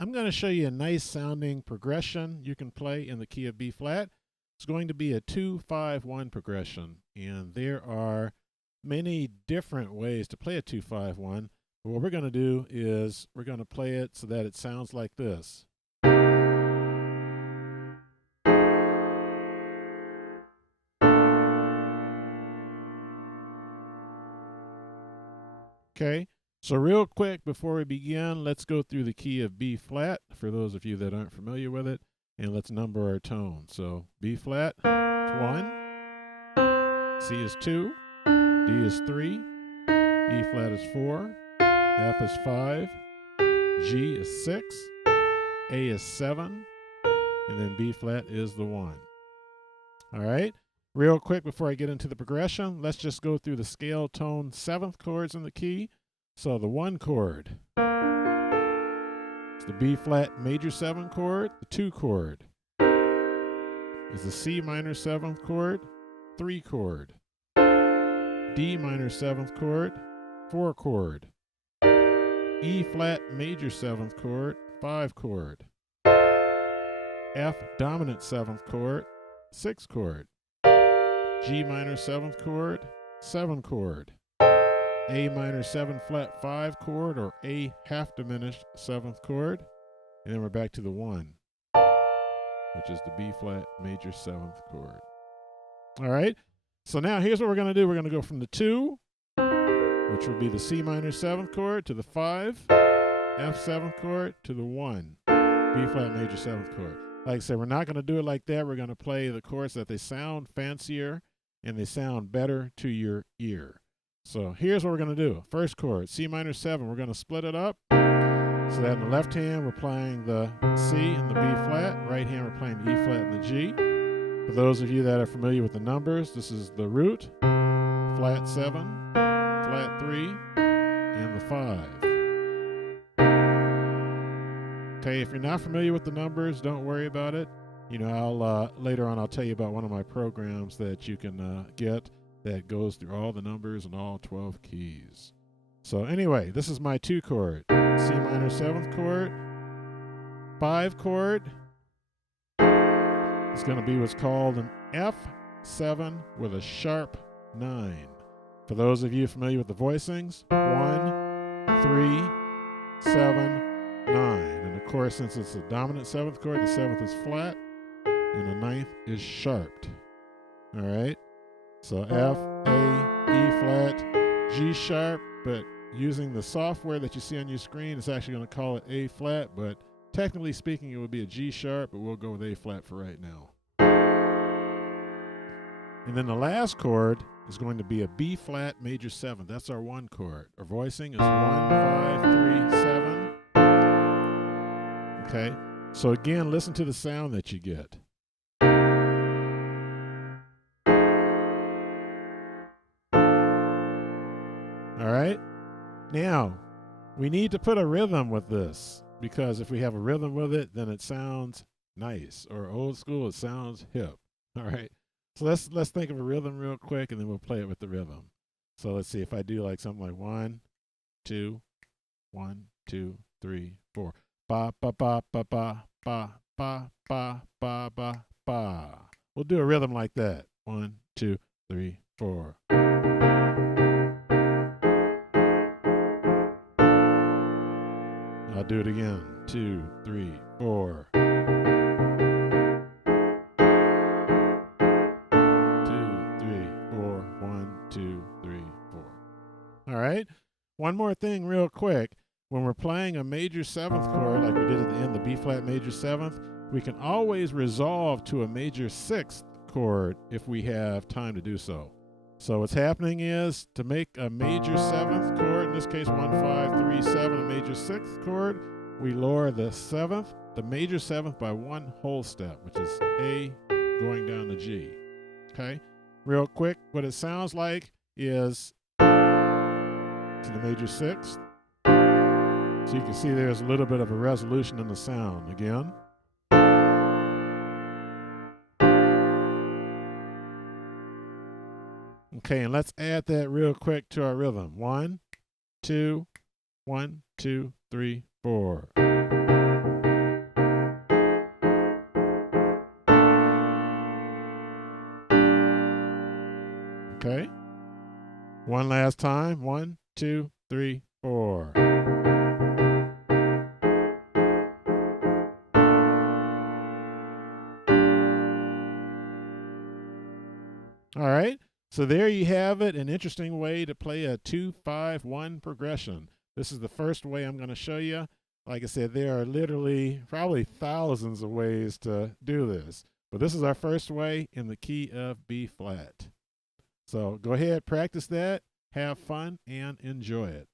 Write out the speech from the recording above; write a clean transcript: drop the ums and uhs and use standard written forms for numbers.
I'm going to show you a nice sounding progression you can play in the key of B flat. It's going to be a 2-5-1 progression, and there are many different ways to play a 2-5-1. But what we're going to do is we're going to play it so that it sounds like this. Okay, so real quick before we begin, let's go through the key of B flat for those of you that aren't familiar with it, and let's number our tone. So B flat is 1, C is 2, D is 3, E flat is 4, F is 5, G is 6, A is 7, and then B flat is the 1. All right, real quick before I get into the progression, let's just go through the scale tone 7th chords in the key. So the 1 chord is the B flat major 7 chord. The 2 chord is the C minor 7th chord, 3 chord. D minor 7th chord, 4 chord. E flat major 7th chord, 5 chord. F dominant 7th chord, 6 chord. G minor 7th chord, 7 chord. A minor 7 flat 5 chord, or A half diminished 7th chord. And then we're back to the 1, which is the B flat major 7th chord. All right, so now here's what we're going to do. We're going to go from the 2, which will be the C minor 7th chord, to the 5, F 7th chord, to the 1, B flat major 7th chord. Like I said, we're not going to do it like that. We're going to play the chords that they sound fancier and they sound better to your ear. So here's what we're going to do. First chord, C minor 7, we're going to split it up. So that in the left hand, we're playing the C and the B flat. Right hand, we're playing the E flat and the G. For those of you that are familiar with the numbers, this is the root, flat 7, flat 3, and the 5. Okay, if you're not familiar with the numbers, don't worry about it. You know, I'll later on I'll tell you about one of my programs that you can get that goes through all the numbers and all 12 keys. So anyway, this is my 2 chord, C minor 7th chord, 5 chord. It's going to be what's called an F7 with a sharp 9. For those of you familiar with the voicings, 1, 3, 7, 9. And of course, since it's a dominant 7th chord, the 7th is flat and the 9th is sharped. All right, so F, A, E flat, G sharp, but using the software that you see on your screen, it's actually going to call it A flat, but technically speaking, it would be a G sharp, but we'll go with A flat for right now. And then the last chord is going to be a B flat major 7. That's our 1 chord. Our voicing is 1, 5, 3, 7. Okay, so again, listen to the sound that you get. All right, now we need to put a rhythm with this, because if we have a rhythm with it, then it sounds nice, or old school, it sounds hip. All right, so let's think of a rhythm real quick, and then we'll play it with the rhythm. So let's see if I do like something like 1, 2, 1, 2, 3, 4. Ba ba ba ba ba ba ba ba ba ba ba. We'll do a rhythm like that. 1, 2, 3, 4. I'll do it again. 2, 3, 4. 2, 3, 4. 1, 2, 3, 4. All right. One more thing real quick. When we're playing a major 7th chord, like we did at the end, the B flat major 7th, we can always resolve to a major 6th chord if we have time to do so. So what's happening is, to make a major 7th chord, in this case 1, 5, 3, 7, a major 6th chord, we lower the 7th, the major 7th, by 1 whole step, which is A going down to G. Okay, real quick, what it sounds like is to the major 6th. So you can see there's a little bit of a resolution in the sound again. Okay, and let's add that real quick to our rhythm. 1, 2, 1, 2, 3, 4. One last time. 1, 2, 3, 4. All right. So there you have it, an interesting way to play a 2-5-1 progression. This is the first way I'm going to show you. Like I said, there are literally probably thousands of ways to do this. But this is our first way in the key of B flat. So go ahead, practice that, have fun, and enjoy it.